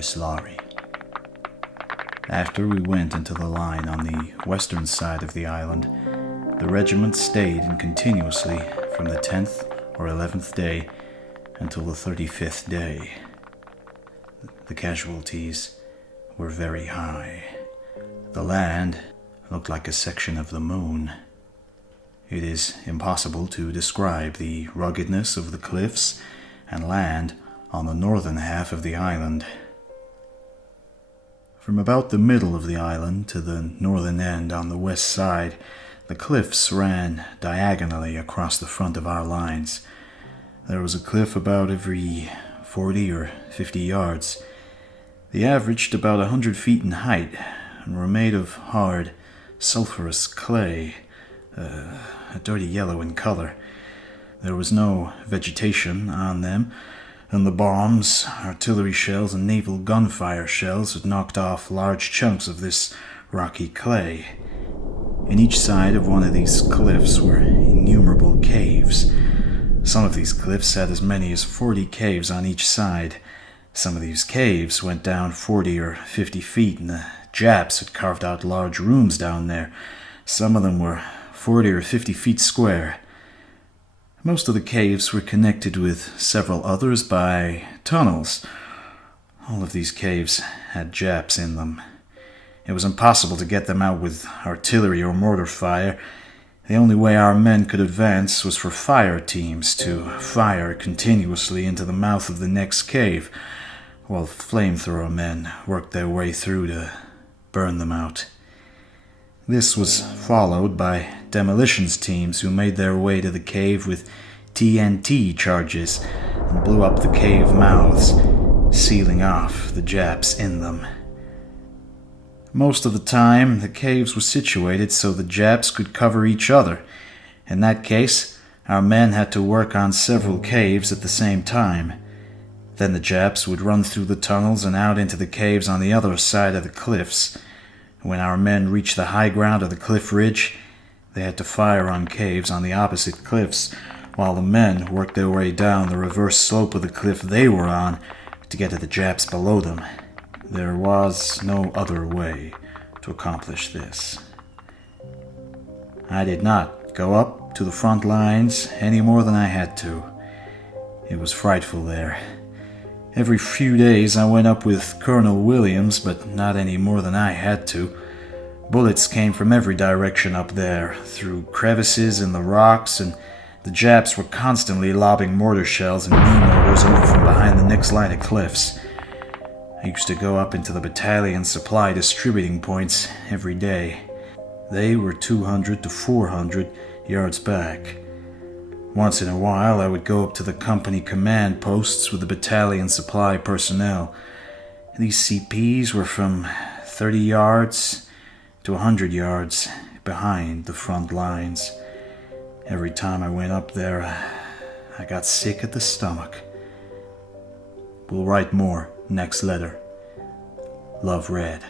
Iris Laurie. After we went into the line on the western side of the island, the regiment stayed in continuously from the 10th or 11th day until the 35th day. The casualties were very high. The land looked like a section of the moon. It is impossible to describe the ruggedness of the cliffs and land on the northern half of the island. From about the middle of the island to the northern end on the west side, the cliffs ran diagonally across the front of our lines. There was a cliff about every 40 or 50 yards. They averaged about 100 feet in height and were made of hard, sulphurous clay, a dirty yellow in color. There was no vegetation on them, and the bombs, artillery shells, and naval gunfire shells had knocked off large chunks of this rocky clay. In each side of one of these cliffs were innumerable caves. Some of these cliffs had as many as 40 caves on each side. Some of these caves went down 40 or 50 feet, and the Japs had carved out large rooms down there. Some of them were 40 or 50 feet square. Most of the caves were connected with several others by tunnels. All of these caves had Japs in them. It was impossible to get them out with artillery or mortar fire. The only way our men could advance was for fire teams to fire continuously into the mouth of the next cave, while flamethrower men worked their way through to burn them out. This was followed by demolitions teams who made their way to the cave with TNT charges and blew up the cave mouths, sealing off the Japs in them. Most of the time, the caves were situated so the Japs could cover each other. In that case, our men had to work on several caves at the same time. Then the Japs would run through the tunnels and out into the caves on the other side of the cliffs. When our men reached the high ground of the cliff ridge, they had to fire on caves on the opposite cliffs, while the men worked their way down the reverse slope of the cliff they were on to get to the Japs below them. There was no other way to accomplish this. I did not go up to the front lines any more than I had to. It was frightful there. Every few days I went up with Colonel Williams, but not any more than I had to. Bullets came from every direction up there, through crevices in the rocks, and the Japs were constantly lobbing mortar shells and knee mortars over from behind the next line of cliffs. I used to go up into the battalion supply distributing points every day. They were 200 to 400 yards back. Once in a while, I would go up to the company command posts with the battalion supply personnel. These CPs were from 30 yards to 100 yards behind the front lines. Every time I went up there, I got sick at the stomach. We'll write more next letter. Love, Red.